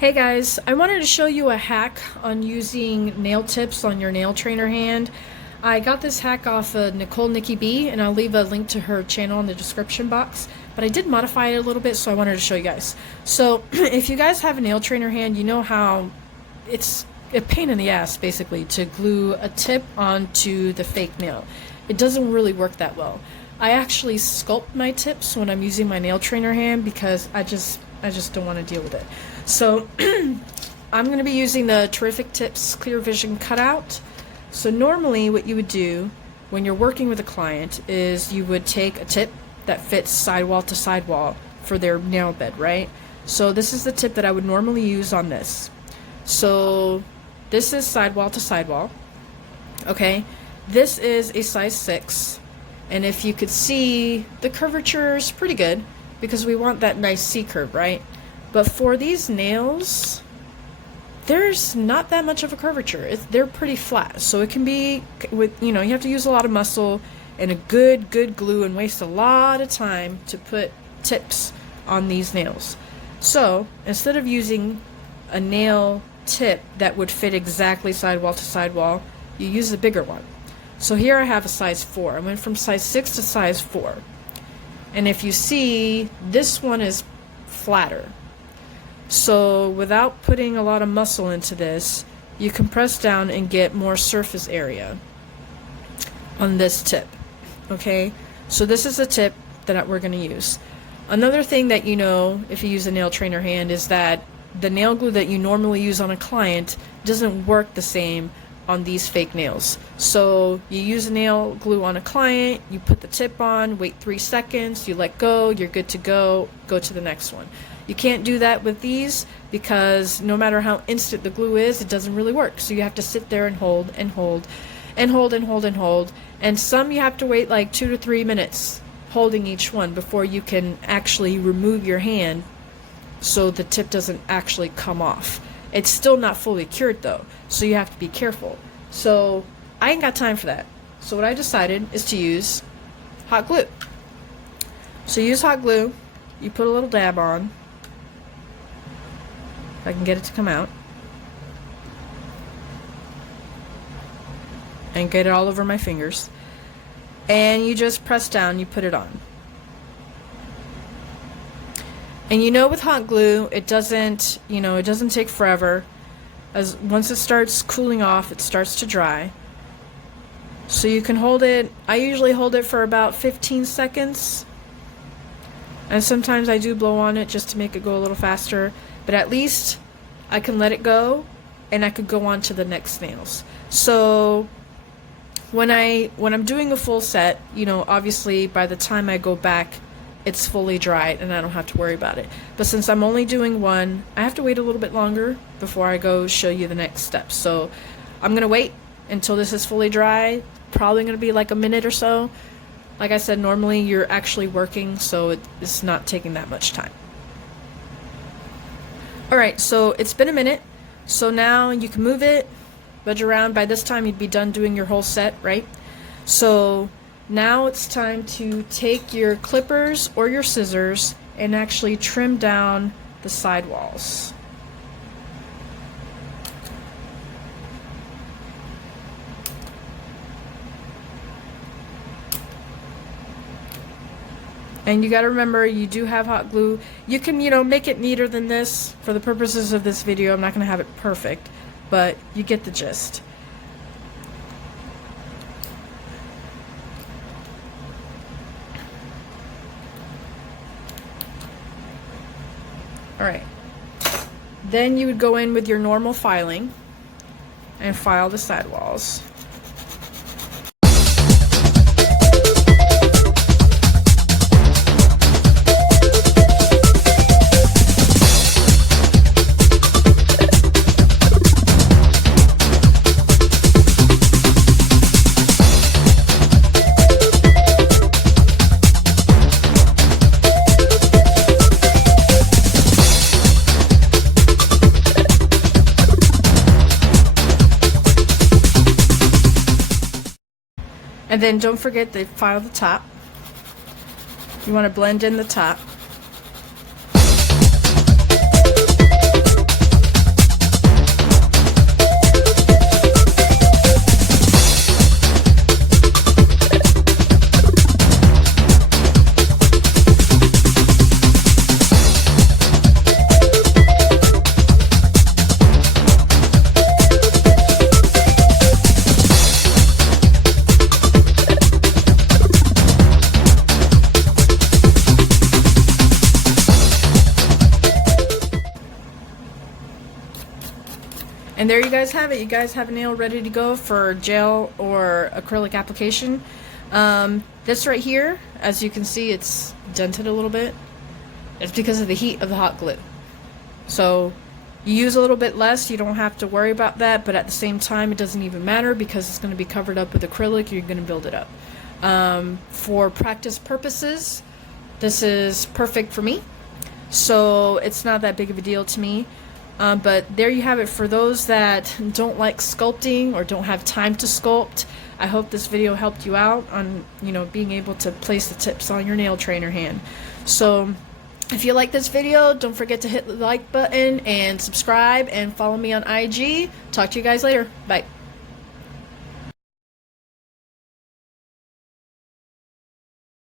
Hey guys, I wanted to show you a hack on using nail tips on your nail trainer hand. I got this hack off of Nicole Nikki B, and I'll leave a link to her channel in the description box. But I did modify it a little bit, so I wanted to show you guys. So if you guys have a nail trainer hand, you know how it's a pain in the ass basically to glue a tip onto the fake nail. It doesn't really work that well. I actually sculpt my tips when I'm using my nail trainer hand because I just don't want to deal with it. So I'm going to be using the Terrific Tips Clear Vision cutout. So normally what you would do when you're working with a client is you would take a tip that fits sidewall to sidewall for their nail bed, right? So this is the tip that I would normally use on this. So this is sidewall to sidewall. Okay, this is a size 6, and if you could see, the curvature is pretty good because we want that nice C curve, right? But for these nails, there's not that much of a curvature. They're pretty flat, so it can be with, you have to use a lot of muscle and a good glue and waste a lot of time to put tips on these nails. So instead of using a nail tip that would fit exactly sidewall to sidewall, you use a bigger one. So here I have a size 4. I went from size 6 to size 4. And if you see, this one is flatter. So without putting a lot of muscle into this, you can press down and get more surface area on this tip. Okay, so this is the tip that we're going to use. Another thing that if you use a nail trainer hand is that the nail glue that you normally use on a client doesn't work the same on these fake nails. So you use a nail glue on a client, you put the tip on, wait 3 seconds, you let go, you're good to go to the next one. You can't do that with these because no matter how instant the glue is, it doesn't really work. So you have to sit there and hold and hold and hold and hold and hold. And some you have to wait like 2 to 3 minutes holding each one before you can actually remove your hand so the tip doesn't actually come off. It's still not fully cured though, so you have to be careful. So I ain't got time for that. So what I decided is to use hot glue. So you use hot glue, you put a little dab on, if I can get it to come out, and get it all over my fingers, and you just press down, you put it on. And with hot glue, it doesn't take forever. As once it starts cooling off, it starts to dry. So you can hold it, I usually hold it for about 15 seconds. And sometimes I do blow on it just to make it go a little faster, but at least I can let it go and I could go on to the next nails. So when I'm doing a full set, obviously by the time I go back, it's fully dried and I don't have to worry about it. But since I'm only doing one, I have to wait a little bit longer before I go show you the next step. So I'm gonna wait until this is fully dry. Probably gonna be like a minute or so. Like I said, normally you're actually working, so it's not taking that much time. Alright, so it's been a minute. So now you can move it, budge around. By this time you'd be done doing your whole set, right? So now it's time to take your clippers or your scissors and actually trim down the sidewalls. And you got to remember, you do have hot glue. You can, make it neater than this. For the purposes of this video, I'm not going to have it perfect, but you get the gist. Alright, then you would go in with your normal filing and file the sidewalls. And then don't forget to file the top. You want to blend in the top. And there you guys have it. You guys have a nail ready to go for gel or acrylic application. This right here, as you can see, it's dented a little bit. It's because of the heat of the hot glue. So you use a little bit less, you don't have to worry about that, but at the same time it doesn't even matter because it's going to be covered up with acrylic. You're going to build it up. For practice purposes, this is perfect for me, so it's not that big of a deal to me. But there you have it. For those that don't like sculpting or don't have time to sculpt, I hope this video helped you out on, you know, being able to place the tips on your nail trainer hand. So if you like this video, don't forget to hit the like button and subscribe and follow me on IG. Talk to you guys later. Bye.